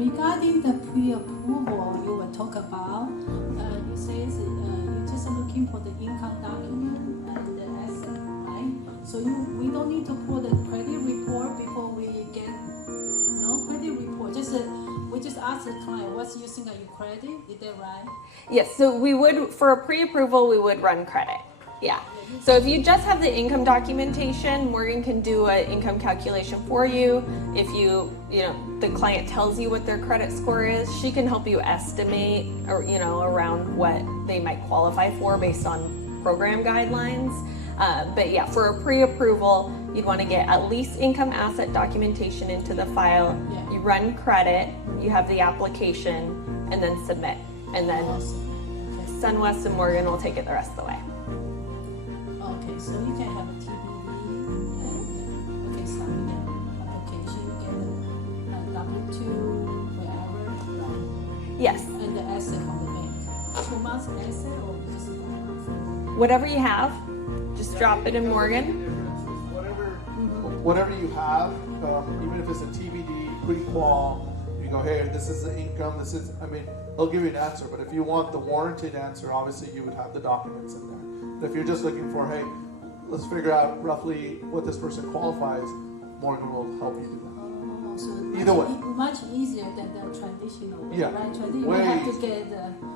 Regarding the pre-approval you will talk about, you say you're just looking for the income document and the asset, right? So we don't need to pull the credit report before we get no credit report. We just ask the client what's using your credit. Is that right? Yes. So we would, for a pre-approval, we would run credit. Yeah. So if you just have the income documentation, Morgan can do an income calculation for you. If the client tells you what their credit score is, she can help you estimate or, around what they might qualify for based on program guidelines. But yeah, for a pre-approval, you'd want to get at least income asset documentation into the file. Yeah. You run credit, you have the application, and then submit. And then SunWest and Morgan will take it the rest of the way. Okay, so you can have a TBD and submit an application, get a W-2, wherever, right? Yes. And the asset from the bank. 2 months asset or just 1 month? Whatever you have, just drop it in Morgan. Whatever you have, even if it's a TBD, pre-qual, you go, hey, this is the income, they'll give you an answer, but if you want the warranted answer, obviously you would have the documents in there. But if you're just looking for, hey, let's figure out roughly what this person qualifies, Morgan will help you do that. So either way. Much easier than the traditional way, Yeah. right? Traditional, you have to get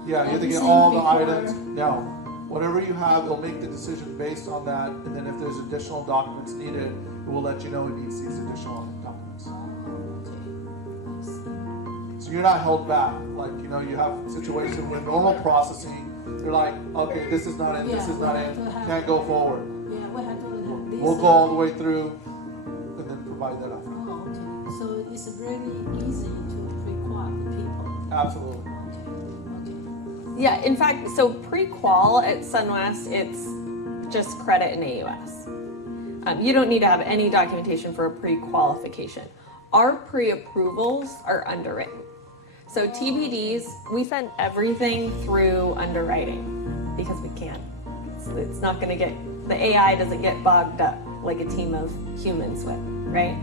you have to get all the items. Now, whatever you have, they'll make the decision based on that, and then if there's additional documents needed, it will let you know it needs these additional documents. So you're not held back. Like, you have a situation with normal processing, they're like, okay, this is not in, this is not in, can't go forward. Yeah, we have to have this. We'll go all the way through and then provide that after. Oh, okay. So it's really easy to pre-qual people. Absolutely. Okay. Yeah, in fact, so pre-qual at SunWest, it's just credit and AUS. You don't need to have any documentation for a pre-qualification. Our pre-approvals are underwritten. So TBDs, we send everything through underwriting because we can. It's not going to get, the AI doesn't get bogged up like a team of humans would, right?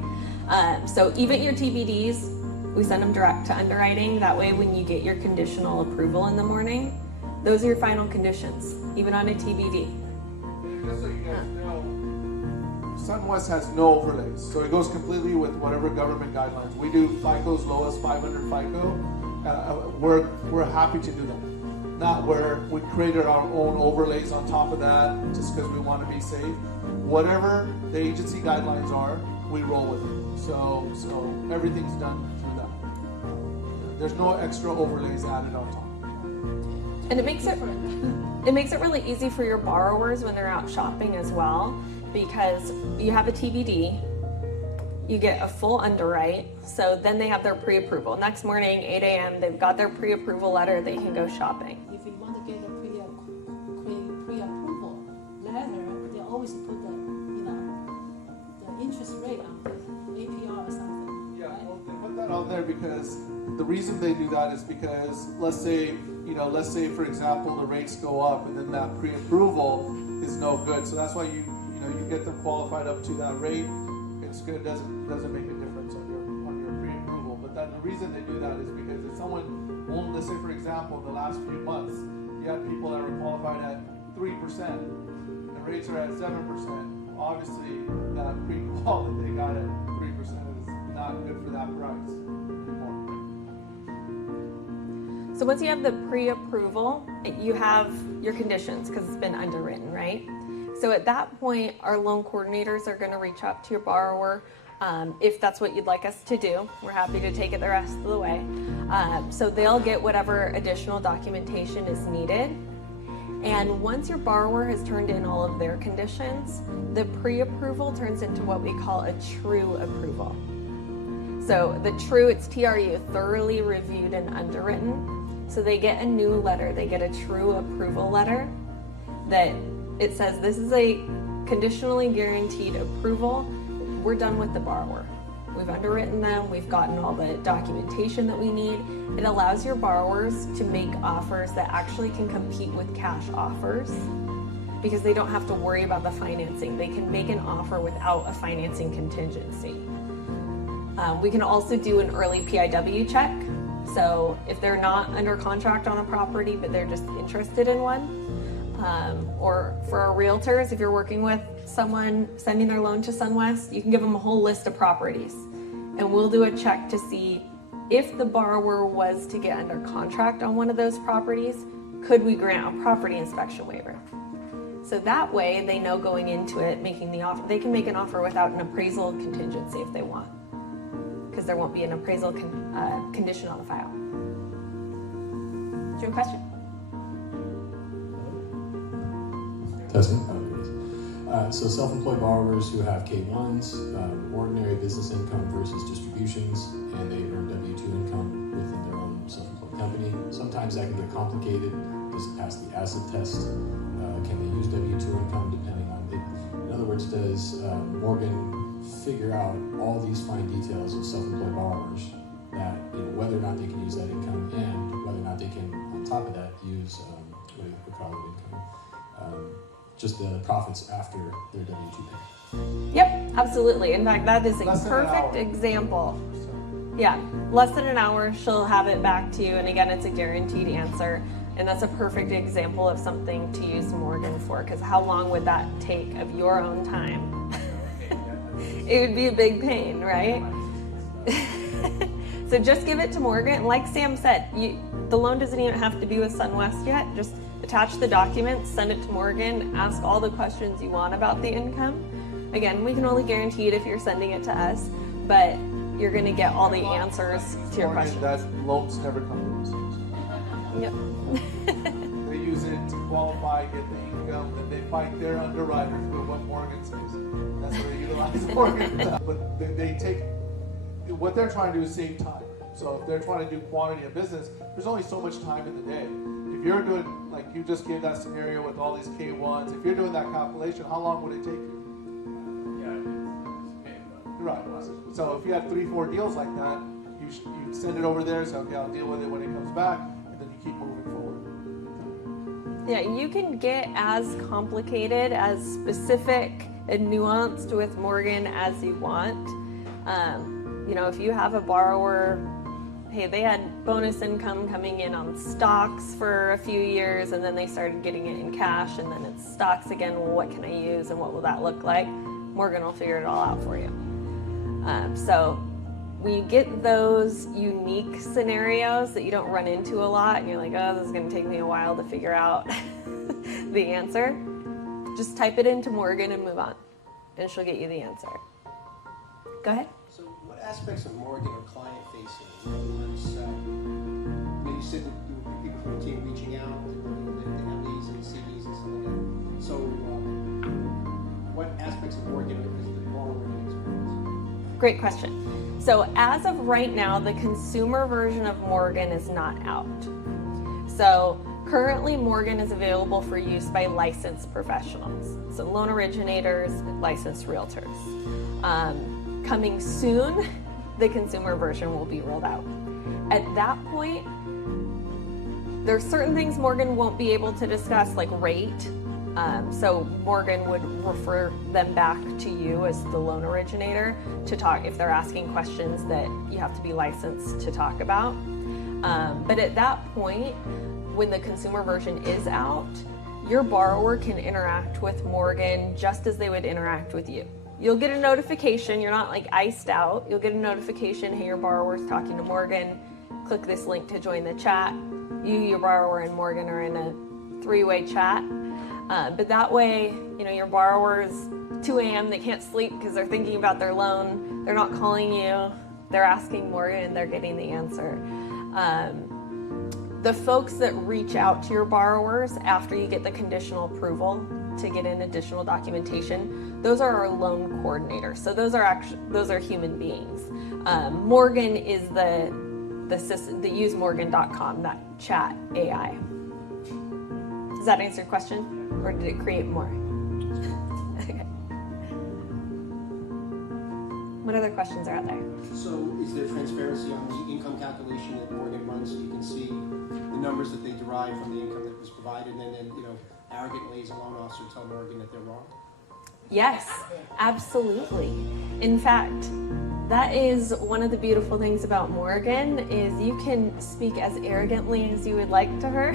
So even your TBDs, we send them direct to underwriting. That way when you get your conditional approval in the morning, those are your final conditions, even on a TBD. Just so you guys know, SunWest has no overlays, so it goes completely with whatever government guidelines. We do FICO's lowest 500 FICO. We're happy to do that. Not where we created our own overlays on top of that just because we want to be safe. Whatever the agency guidelines are, we roll with it. So everything's done through that. There's no extra overlays added on top. And it makes it really easy for your borrowers when they're out shopping as well, because you have a TBD, you get a full underwrite, so then they have their pre-approval. Next morning, 8 a.m., they've got their pre-approval letter, they can go shopping. If you want to get a pre-approval letter, they always put the interest rate on the APR or something. Yeah, right? well, they put that on there because the reason they do that is because let's say for example the rates go up and then that pre-approval is no good. So that's why you get them qualified up to that rate. It's good. Doesn't make a difference on your pre-approval. But then the reason they do that is because if someone, let's say for example, in the last few months, you have people that were qualified at 3%, and the rates are at 7%. Obviously, that pre-qual that they got at 3% is not good for that price anymore. So once you have the pre-approval, you have your conditions because it's been underwritten, right? So at that point, our loan coordinators are going to reach out to your borrower if that's what you'd like us to do. We're happy to take it the rest of the way. So they'll get whatever additional documentation is needed. And once your borrower has turned in all of their conditions, the pre-approval turns into what we call a true approval. So the true, it's TRU, thoroughly reviewed and underwritten. So they get a new letter, they get a true approval letter that it says this is a conditionally guaranteed approval. We're done with the borrower. We've underwritten them, we've gotten all the documentation that we need. It allows your borrowers to make offers that actually can compete with cash offers because they don't have to worry about the financing. They can make an offer without a financing contingency. We can also do an early PIW check So if they're not under contract on a property, but they're just interested in one, or for our realtors, if you're working with someone sending their loan to SunWest, you can give them a whole list of properties, and we'll do a check to see if the borrower was to get under contract on one of those properties, could we grant a property inspection waiver? So that way they know going into it, making the offer, they can make an offer without an appraisal contingency if they want, because there won't be an appraisal condition on the file. Do you have a question? Testing. So self-employed borrowers who have K-1s, ordinary business income versus distributions, and they earn W-2 income within their own self-employed company. Sometimes that can get complicated. Does it pass the acid test? Can they use W-2 income depending on it? In other words, does Morgan figure out all these fine details of self-employed borrowers that, whether or not they can use that income and whether or not they can, on top of that, use what we call it income. Just the profits after their W-2 pay. Yep, absolutely. In fact, that is a Less than an perfect hour. example. Yeah, less than an hour, she'll have it back to you. And again, it's a guaranteed answer. And that's a perfect example of something to use Morgan for, because how long would that take of your own time? It would be a big pain, right? So just give it to Morgan. Like Sam said, the loan doesn't even have to be with SunWest yet. Just attach the documents, send it to Morgan, ask all the questions you want about the income. Again, we can only guarantee it if you're sending it to us, but you're going to get all the answers to your questions. That loans never come to us. Yep. They use it to qualify, get the income, and they fight their underwriters with what Morgan says. That's where they utilize Morgan. But they take, what they're trying to do is save time. So if they're trying to do quantity of business, there's only so much time in the day. If you're doing, like you just gave that scenario with all these K1s, if you're doing that calculation, how long would it take you? Right. So if you had 3-4 deals like that, you send it over there, say, okay, I'll deal with it when it comes back, and then you keep moving forward. Yeah, you can get as complicated, as specific and nuanced with Morgan as you want. If you have a borrower, hey, they had bonus income coming in on stocks for a few years, and then they started getting it in cash, and then it's stocks again. Well, what can I use, and what will that look like? Morgan will figure it all out for you. So when you get those unique scenarios that you don't run into a lot, and you're like, oh, this is going to take me a while to figure out the answer, just type it into Morgan and move on, and she'll get you the answer. Go ahead. So what aspects of Morgan are client-facing? In other words, you said that there would be people from the team reaching out, the MDs and the CDs and stuff like that. So what aspects of Morgan is the borrower going to experience? Great question. So as of right now, the consumer version of Morgan is not out. So currently Morgan is available for use by licensed professionals. So loan originators, licensed realtors. Coming soon, the consumer version will be rolled out. At that point, there are certain things Morgan won't be able to discuss, like rate. So Morgan would refer them back to you as the loan originator to talk if they're asking questions that you have to be licensed to talk about. But at that point, when the consumer version is out, your borrower can interact with Morgan just as they would interact with you. You'll get a notification. You're not like iced out. You'll get a notification, hey, your borrower's talking to Morgan. Click this link to join the chat. You, your borrower, and Morgan are in a 3-way chat. But that way, your borrower's 2 a.m., they can't sleep because they're thinking about their loan. They're not calling you. They're asking Morgan, and they're getting the answer. The folks that reach out to your borrowers after you get the conditional approval to get in additional documentation, those are our loan coordinators. So those are human beings. Morgan is the system, the usemorgan.com, that chat AI. Does that answer your question, or did it create more? Okay. What other questions are out there? So is there transparency on the income calculation that Morgan runs, so you can see the numbers that they derive from the income that was provided, and then arrogantly as a loan officer tell Morgan that they're wrong? Yes, absolutely. In fact, that is one of the beautiful things about Morgan is you can speak as arrogantly as you would like to her.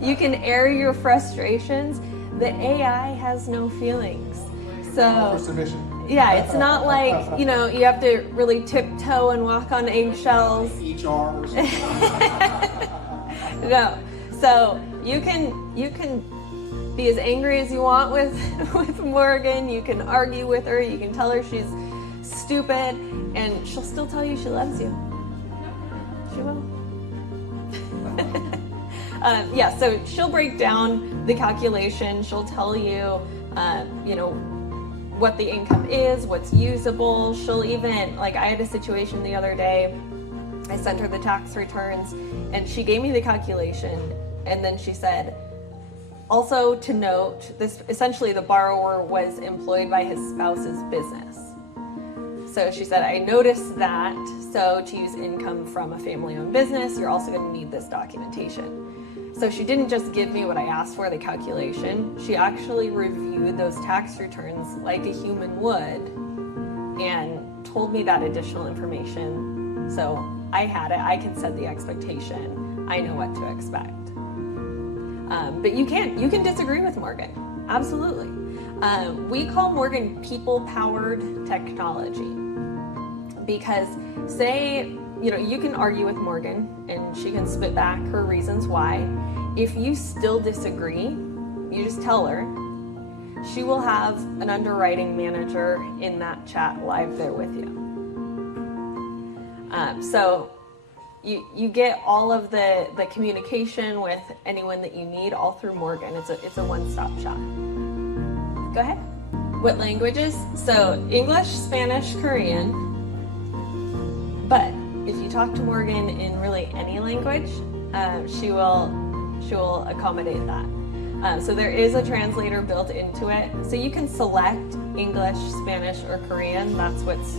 You can air your frustrations. The AI has no feelings. So, yeah, it's not like, you know, you have to really tiptoe and walk on eggshells. HR or something. No. So you can be as angry as you want with Morgan. You can argue with her. You can tell her she's stupid, and she'll still tell you she loves you. She will. Yeah, so she'll break down the calculation. She'll tell you, you know, what the income is, what's usable. She'll even, like, I had a situation the other day. I sent her the tax returns, and she gave me the calculation, and then she said, also to note, this essentially the borrower was employed by his spouse's business. So she said, I noticed that, so to use income from a family-owned business, you're also going to need this documentation. So she didn't just give me what I asked for, the calculation. She actually reviewed those tax returns like a human would and told me that additional information. So I had it, I can set the expectation. I know what to expect. But you can disagree with Morgan, absolutely. We call Morgan people-powered technology because say, you know, you can argue with Morgan and she can spit back her reasons why. If you still disagree, you just tell her. She will have an underwriting manager in that chat live there with you. So you get all of the communication with anyone that you need all through Morgan. It's a one-stop shop. Go ahead. What languages? So English, Spanish, Korean. But if you talk to Morgan in really any language, she will accommodate that. So there is a translator built into it. So you can select English, Spanish, or Korean. That's what's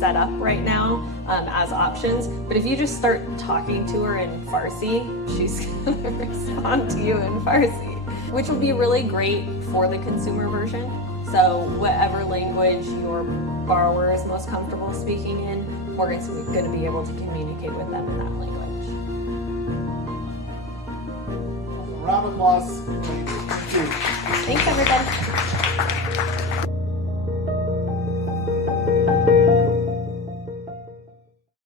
set up right now as options. But if you just start talking to her in Farsi, she's going to respond to you in Farsi, which will be really great for the consumer version. So whatever language your borrower is most comfortable speaking in, Morgan's going to be able to communicate with them in that language. Round of applause. Thank you. Thanks, everybody.